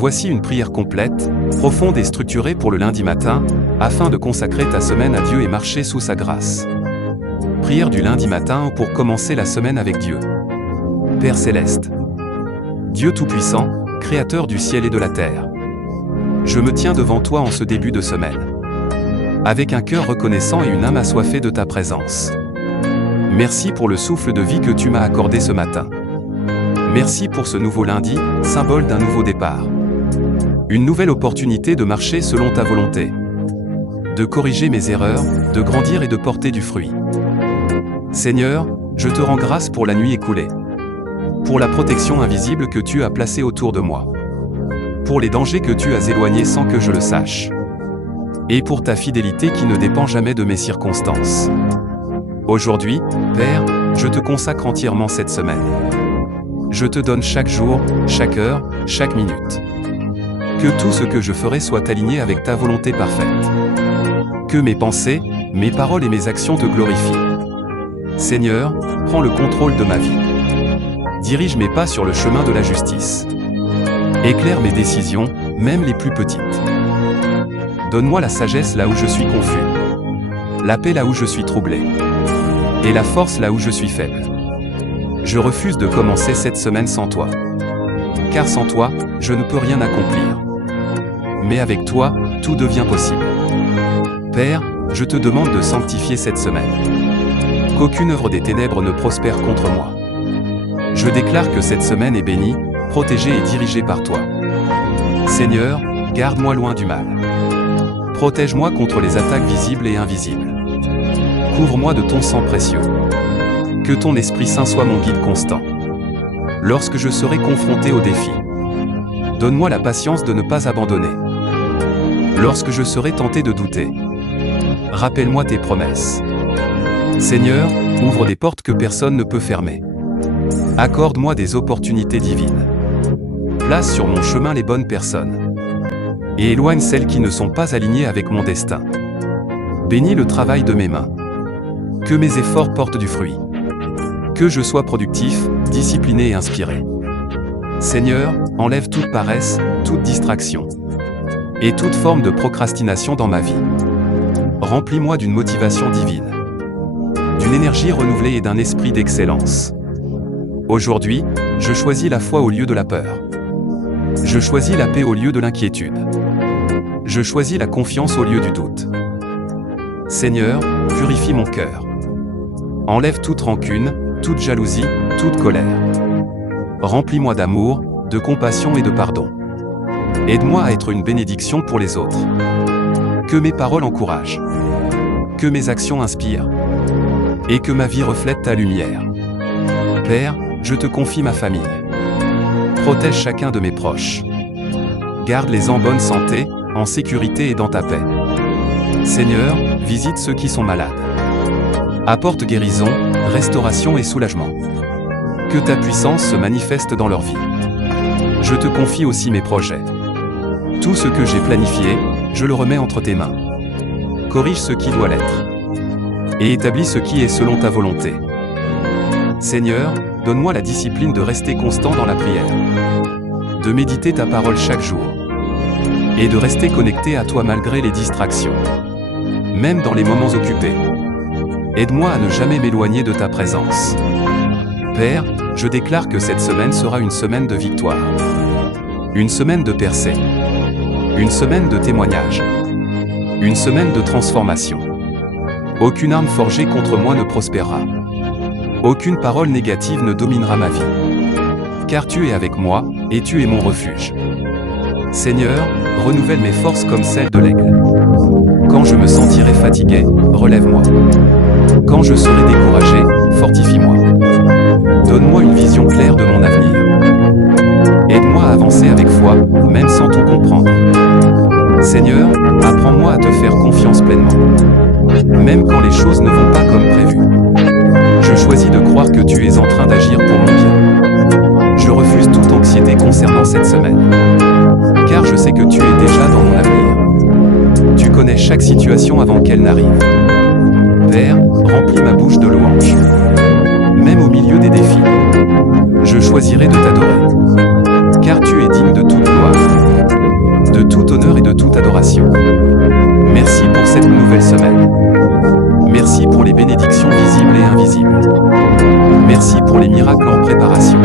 Voici une prière complète, profonde et structurée pour le lundi matin, afin de consacrer ta semaine à Dieu et marcher sous sa grâce. Prière du lundi matin pour commencer la semaine avec Dieu. Père céleste, Dieu tout-puissant, créateur du ciel et de la terre. Je me tiens devant toi en ce début de semaine, avec un cœur reconnaissant et une âme assoiffée de ta présence. Merci pour le souffle de vie que tu m'as accordé ce matin. Merci pour ce nouveau lundi, symbole d'un nouveau départ. Une nouvelle opportunité de marcher selon ta volonté. De corriger mes erreurs, de grandir et de porter du fruit. Seigneur, je te rends grâce pour la nuit écoulée. Pour la protection invisible que tu as placée autour de moi. Pour les dangers que tu as éloignés sans que je le sache. Et pour ta fidélité qui ne dépend jamais de mes circonstances. Aujourd'hui, Père, je te consacre entièrement cette semaine. Je te donne chaque jour, chaque heure, chaque minute. Que tout ce que je ferai soit aligné avec ta volonté parfaite. Que mes pensées, mes paroles et mes actions te glorifient. Seigneur, prends le contrôle de ma vie. Dirige mes pas sur le chemin de la justice. Éclaire mes décisions, même les plus petites. Donne-moi la sagesse là où je suis confus. La paix là où je suis troublé. Et la force là où je suis faible. Je refuse de commencer cette semaine sans toi. Car sans toi, je ne peux rien accomplir. Mais avec toi, tout devient possible. Père, je te demande de sanctifier cette semaine. Qu'aucune œuvre des ténèbres ne prospère contre moi. Je déclare que cette semaine est bénie, protégée et dirigée par toi. Seigneur, garde-moi loin du mal. Protège-moi contre les attaques visibles et invisibles. Couvre-moi de ton sang précieux. Que ton Esprit Saint soit mon guide constant. Lorsque je serai confronté aux défis, donne-moi la patience de ne pas abandonner. Lorsque je serai tenté de douter, rappelle-moi tes promesses. Seigneur, ouvre des portes que personne ne peut fermer. Accorde-moi des opportunités divines. Place sur mon chemin les bonnes personnes. Et éloigne celles qui ne sont pas alignées avec mon destin. Bénis le travail de mes mains. Que mes efforts portent du fruit. Que je sois productif, discipliné et inspiré. Seigneur, enlève toute paresse, toute distraction. Et toute forme de procrastination dans ma vie. Remplis-moi d'une motivation divine. D'une énergie renouvelée et d'un esprit d'excellence. Aujourd'hui, je choisis la foi au lieu de la peur. Je choisis la paix au lieu de l'inquiétude. Je choisis la confiance au lieu du doute. Seigneur, purifie mon cœur. Enlève toute rancune, toute jalousie, toute colère. Remplis-moi d'amour, de compassion et de pardon. Aide-moi à être une bénédiction pour les autres. Que mes paroles encouragent. Que mes actions inspirent. Et que ma vie reflète ta lumière. Père, je te confie ma famille. Protège chacun de mes proches. Garde-les en bonne santé, en sécurité et dans ta paix. Seigneur, visite ceux qui sont malades. Apporte guérison, restauration et soulagement. Que ta puissance se manifeste dans leur vie. Je te confie aussi mes projets. Tout ce que j'ai planifié, je le remets entre tes mains. Corrige ce qui doit l'être. Et établis ce qui est selon ta volonté. Seigneur, donne-moi la discipline de rester constant dans la prière. De méditer ta parole chaque jour. Et de rester connecté à toi malgré les distractions. Même dans les moments occupés. Aide-moi à ne jamais m'éloigner de ta présence. Père, je déclare que cette semaine sera une semaine de victoire. Une semaine de percée. Une semaine de témoignage. Une semaine de transformation. Aucune arme forgée contre moi ne prospérera. Aucune parole négative ne dominera ma vie. Car tu es avec moi, et tu es mon refuge. Seigneur, renouvelle mes forces comme celles de l'aigle. Quand je me sentirai fatigué, relève-moi. Quand je serai découragé, fortifie-moi. Donne-moi une vision claire de mon avenir. Aide-moi à avancer avec foi, même sans tout comprendre. Seigneur, apprends-moi à te faire confiance pleinement. Même quand les choses ne vont pas comme prévu. Je choisis de croire que tu es en train d'agir pour mon bien. Je refuse toute anxiété concernant cette semaine. Car je sais que tu es déjà dans mon avenir. Tu connais chaque situation avant qu'elle n'arrive. Père, remplis ma bouche de louanges. Même au milieu des défis, je choisirai de t'adorer. Car tu es digne de toute gloire. de tout honneur et de toute adoration. Merci pour cette nouvelle semaine. Merci pour les bénédictions visibles et invisibles. Merci pour les miracles en préparation.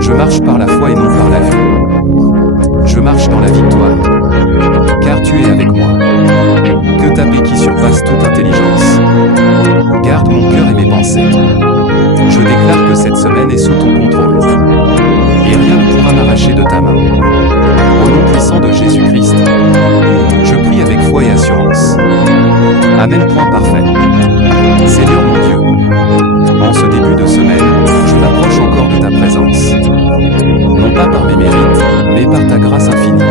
Je marche par la foi et non par la vue. Je marche dans la victoire, car tu es avec moi. Que ta paix qui surpasse toute intelligence garde mon cœur et mes pensées. Je déclare que cette semaine est sous ton contrôle, et rien ne pourra m'arracher de ta main. Au nom puissant de Jésus-Christ, je prie avec foi et assurance. Amen. Point parfait. Seigneur mon Dieu, en ce début de semaine, je m'approche encore de ta présence. Non pas par mes mérites, mais par ta grâce infinie.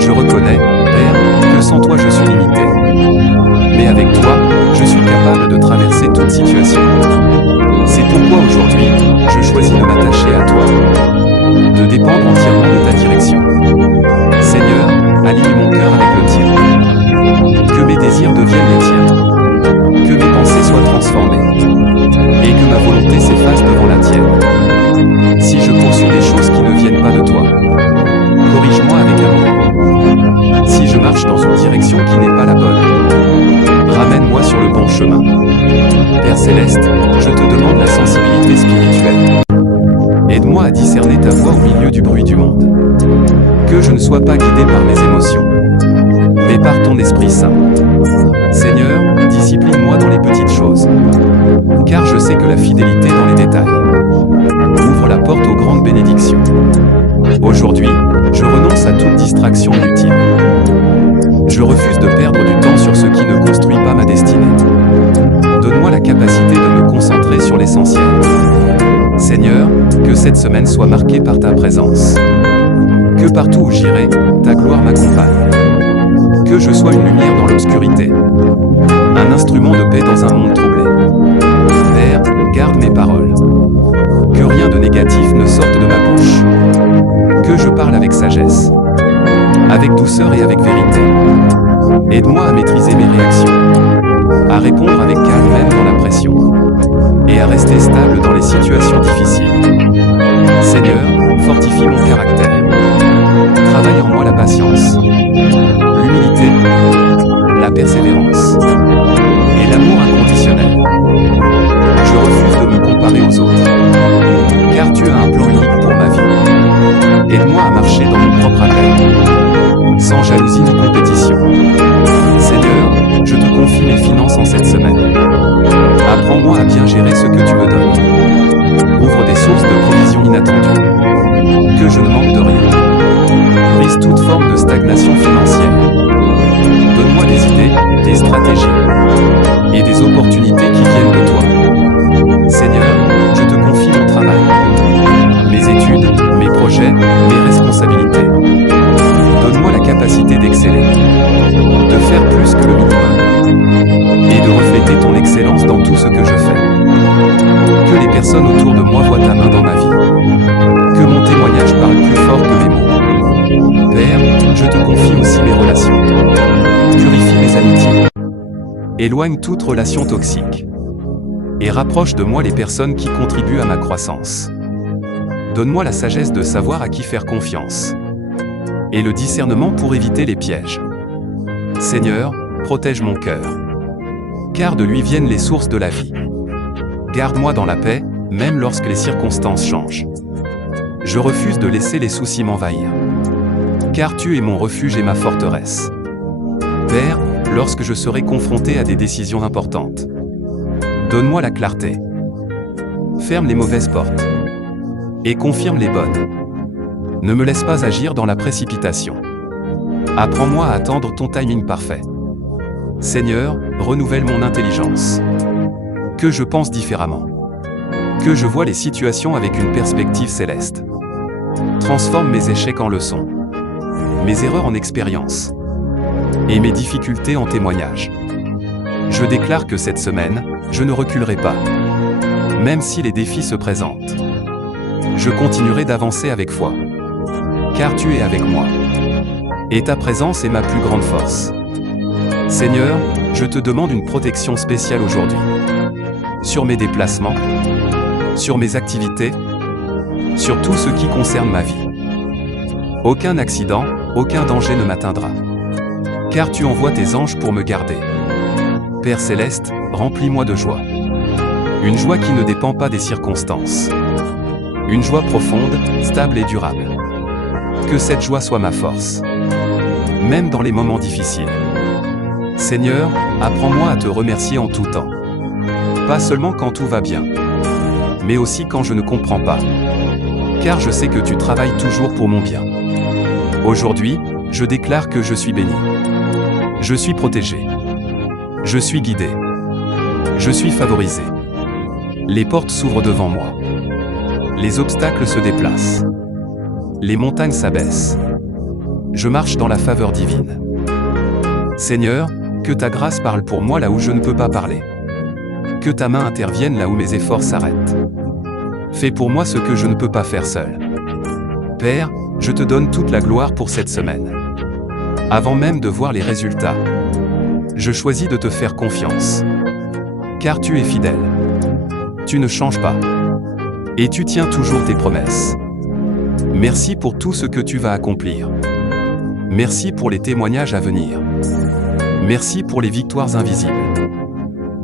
Je reconnais, Père, que sans toi je suis limité. Mais avec toi, je suis capable de traverser toute situation. C'est pourquoi aujourd'hui, je choisis de m'attacher à toi, de dépendre entièrement de ta direction. Seigneur, aligne mon cœur avec le tien. Que mes désirs deviennent les tiens. Que mes pensées soient transformées. Et que ma volonté s'efface devant la tienne. Si je poursuis des choses qui ne viennent pas de toi, corrige-moi avec amour. Si je marche dans une direction qui n'est pas la bonne, ramène-moi sur le bon chemin. Père Céleste, je te demande la sensibilité spirituelle. Aide-moi à discerner ta voix au milieu du bruit du monde. Que je ne sois pas guidé par mes émotions, mais par ton Esprit Saint. Seigneur, discipline-moi dans les petites choses, car je sais que la fidélité dans les détails ouvre la porte aux grandes bénédictions. Aujourd'hui, je renonce à toute distraction inutile. Je refuse de perdre du temps sur ce qui ne construit pas ma destinée. Donne-moi la capacité de me concentrer sur l'essentiel. Seigneur, que cette semaine soit marquée par ta présence. Que partout où j'irai, ta gloire m'accompagne. Que je sois une lumière dans l'obscurité, un instrument de paix dans un monde troublé. Père, garde mes paroles. Que rien de négatif ne sorte de ma bouche. Que je parle avec sagesse, avec douceur et avec vérité. Aide-moi à maîtriser mes réactions, à répondre avec calme même dans la pression, et à rester stable dans les situations difficiles. Seigneur, fortifie mon caractère. Travaille en moi la patience, l'humilité, la persévérance et l'amour inconditionnel. Je refuse de me comparer aux autres, car tu as un plan unique pour ma vie. Aide-moi à marcher dans mon propre appel, sans jalousie ni compétition. Seigneur, je te confie mes finances en cette semaine. Apprends-moi à bien gérer ce que tu me donnes. Ouvre des sources de provisions inattendues, que je ne manque de rien. Brise toute forme de stagnation financière. Donne-moi des idées, des stratégies et des opportunités qui viennent de toi. Seigneur, je te confie mon travail, mes études, mes projets, mes responsabilités. Donne-moi la capacité d'exceller, de faire plus que le minimum et de refléter ton excellence dans tout ce que je fais. Que les personnes autour de moi voient ta main dans ma vie. Que mon témoignage parle plus fort que mes mots. Père, je te confie aussi mes relations. Purifie mes amitiés. Éloigne toute relation toxique. Et rapproche de moi les personnes qui contribuent à ma croissance. Donne-moi la sagesse de savoir à qui faire confiance. Et le discernement pour éviter les pièges. Seigneur, protège mon cœur, car de lui viennent les sources de la vie. Garde-moi dans la paix, même lorsque les circonstances changent. Je refuse de laisser les soucis m'envahir, car tu es mon refuge et ma forteresse. Père, lorsque je serai confronté à des décisions importantes, donne-moi la clarté. Ferme les mauvaises portes et confirme les bonnes. Ne me laisse pas agir dans la précipitation. Apprends-moi à attendre ton timing parfait. Seigneur, renouvelle mon intelligence. Que je pense différemment. Que je vois les situations avec une perspective céleste. Transforme mes échecs en leçons, mes erreurs en expériences, et mes difficultés en témoignages. Je déclare que cette semaine, je ne reculerai pas, même si les défis se présentent. Je continuerai d'avancer avec foi, car tu es avec moi, et ta présence est ma plus grande force. Seigneur, je te demande une protection spéciale aujourd'hui, sur mes déplacements, sur mes activités, sur tout ce qui concerne ma vie. Aucun accident, aucun danger ne m'atteindra. Car tu envoies tes anges pour me garder. Père céleste, remplis-moi de joie. Une joie qui ne dépend pas des circonstances. Une joie profonde, stable et durable. Que cette joie soit ma force. Même dans les moments difficiles. Seigneur, apprends-moi à te remercier en tout temps. Pas seulement quand tout va bien, mais aussi quand je ne comprends pas. Car je sais que tu travailles toujours pour mon bien. Aujourd'hui, je déclare que je suis béni. Je suis protégé. Je suis guidé. Je suis favorisé. Les portes s'ouvrent devant moi. Les obstacles se déplacent. Les montagnes s'abaissent. Je marche dans la faveur divine. Seigneur, que ta grâce parle pour moi là où je ne peux pas parler. Que ta main intervienne là où mes efforts s'arrêtent. Fais pour moi ce que je ne peux pas faire seul. Père, je te donne toute la gloire pour cette semaine. Avant même de voir les résultats, je choisis de te faire confiance. Car tu es fidèle. Tu ne changes pas. Et tu tiens toujours tes promesses. Merci pour tout ce que tu vas accomplir. Merci pour les témoignages à venir. Merci pour les victoires invisibles.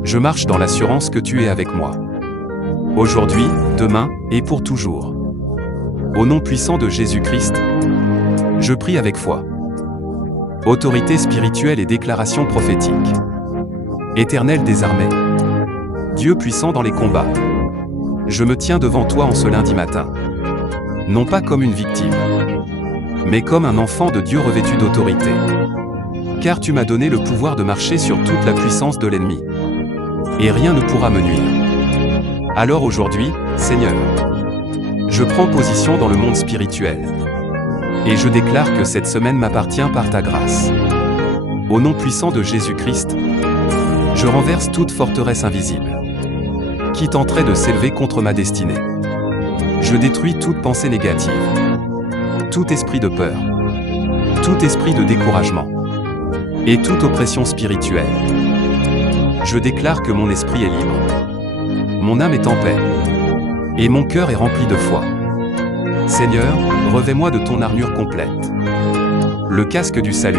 Je marche dans l'assurance que tu es avec moi. Aujourd'hui, demain, et pour toujours. Au nom puissant de Jésus-Christ, je prie avec foi. Autorité spirituelle et déclaration prophétique. Éternel des armées. Dieu puissant dans les combats. Je me tiens devant toi en ce lundi matin. Non pas comme une victime, mais comme un enfant de Dieu revêtu d'autorité. Car tu m'as donné le pouvoir de marcher sur toute la puissance de l'ennemi. Et rien ne pourra me nuire. Alors aujourd'hui, Seigneur, je prends position dans le monde spirituel. Et je déclare que cette semaine m'appartient par ta grâce. Au nom puissant de Jésus-Christ, je renverse toute forteresse invisible qui tenterait de s'élever contre ma destinée. Je détruis toute pensée négative, tout esprit de peur, tout esprit de découragement et toute oppression spirituelle. Je déclare que mon esprit est libre, mon âme est en paix et mon cœur est rempli de foi. Seigneur, revêt-moi de ton armure complète, le casque du salut,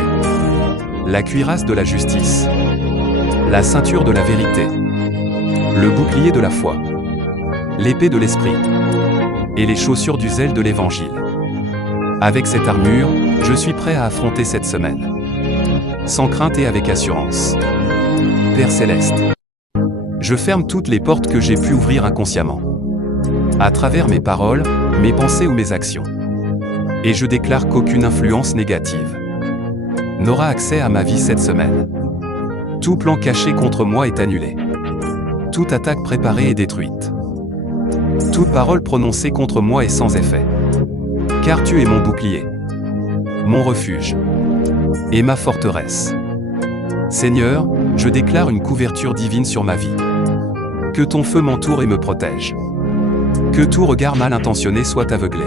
la cuirasse de la justice, la ceinture de la vérité, le bouclier de la foi, l'épée de l'esprit et les chaussures du zèle de l'évangile. Avec cette armure, je suis prêt à affronter cette semaine, sans crainte et avec assurance. Père céleste, je ferme toutes les portes que j'ai pu ouvrir inconsciemment, à travers mes paroles, mes pensées ou mes actions. Et je déclare qu'aucune influence négative n'aura accès à ma vie cette semaine. Tout plan caché contre moi est annulé. Toute attaque préparée est détruite. Toute parole prononcée contre moi est sans effet. Car tu es mon bouclier, mon refuge et ma forteresse. Seigneur, je déclare une couverture divine sur ma vie. Que ton feu m'entoure et me protège. Que tout regard mal intentionné soit aveuglé.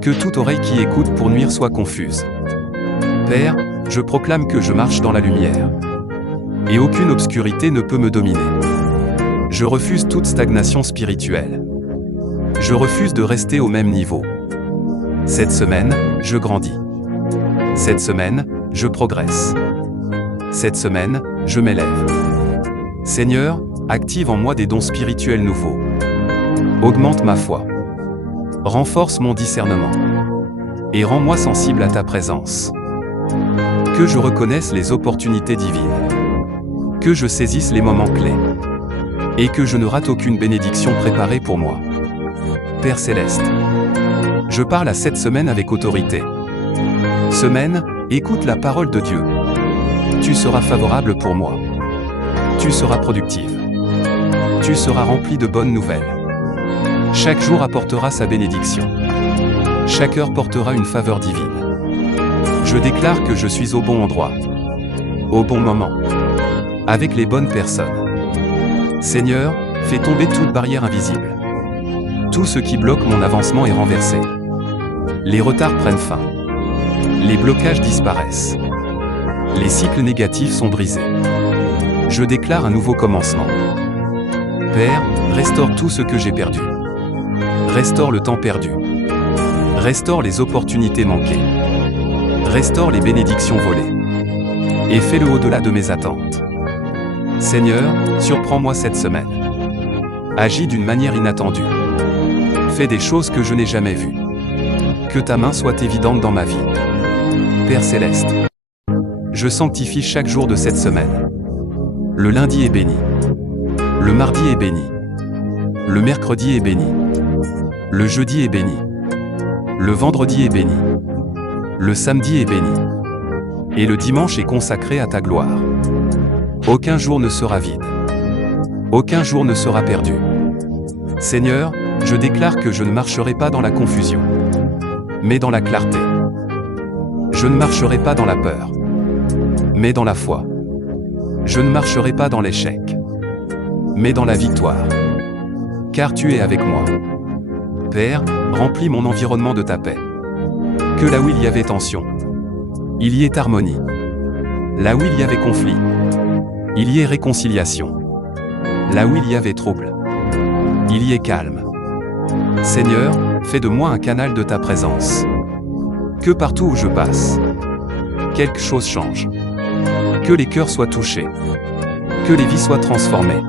Que toute oreille qui écoute pour nuire soit confuse. Père, je proclame que je marche dans la lumière. Et aucune obscurité ne peut me dominer. Je refuse toute stagnation spirituelle. Je refuse de rester au même niveau. Cette semaine, je grandis. Cette semaine, je progresse. Cette semaine, je m'élève. Seigneur, active en moi des dons spirituels nouveaux. Augmente ma foi. Renforce mon discernement. Et rends-moi sensible à ta présence. Que je reconnaisse les opportunités divines. Que je saisisse les moments clés. Et que je ne rate aucune bénédiction préparée pour moi. Père céleste, je parle à cette semaine avec autorité. Semaine, écoute la parole de Dieu. Tu seras favorable pour moi. Tu seras productive. Tu seras rempli de bonnes nouvelles. Chaque jour apportera sa bénédiction. Chaque heure portera une faveur divine. Je déclare que je suis au bon endroit, au bon moment, avec les bonnes personnes. Seigneur, fais tomber toute barrière invisible. Tout ce qui bloque mon avancement est renversé. Les retards prennent fin. Les blocages disparaissent. Les cycles négatifs sont brisés. Je déclare un nouveau commencement. Père, restaure tout ce que j'ai perdu. Restaure le temps perdu. Restaure les opportunités manquées. Restaure les bénédictions volées. Et fais-le au-delà de mes attentes. Seigneur, surprends-moi cette semaine. Agis d'une manière inattendue. Fais des choses que je n'ai jamais vues. Que ta main soit évidente dans ma vie. Père Céleste, je sanctifie chaque jour de cette semaine. Le lundi est béni. Le mardi est béni. Le mercredi est béni. Le jeudi est béni. Le vendredi est béni. Le samedi est béni. Et le dimanche est consacré à ta gloire. Aucun jour ne sera vide. Aucun jour ne sera perdu. Seigneur, je déclare que je ne marcherai pas dans la confusion, mais dans la clarté. Je ne marcherai pas dans la peur, mais dans la foi. Je ne marcherai pas dans l'échec, mais dans la victoire. Car tu es avec moi. Père, remplis mon environnement de ta paix. Que là où il y avait tension, il y ait harmonie. Là où il y avait conflit, il y ait réconciliation. Là où il y avait trouble, il y ait calme. Seigneur, fais de moi un canal de ta présence. Que partout où je passe, quelque chose change. Que les cœurs soient touchés. Que les vies soient transformées.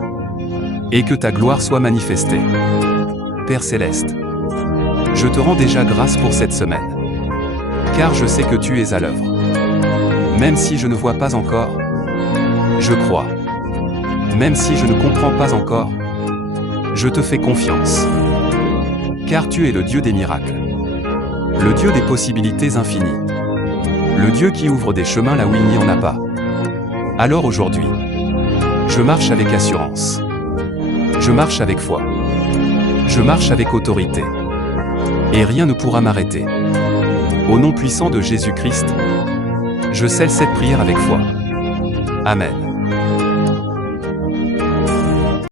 Et que ta gloire soit manifestée. Père Céleste, je te rends déjà grâce pour cette semaine. Car je sais que tu es à l'œuvre. Même si je ne vois pas encore, je crois. Même si je ne comprends pas encore, je te fais confiance. Car tu es le Dieu des miracles. Le Dieu des possibilités infinies. Le Dieu qui ouvre des chemins là où il n'y en a pas. Alors aujourd'hui, je marche avec assurance. Je marche avec foi. Je marche avec autorité. Et rien ne pourra m'arrêter. Au nom puissant de Jésus-Christ, je scelle cette prière avec foi. Amen.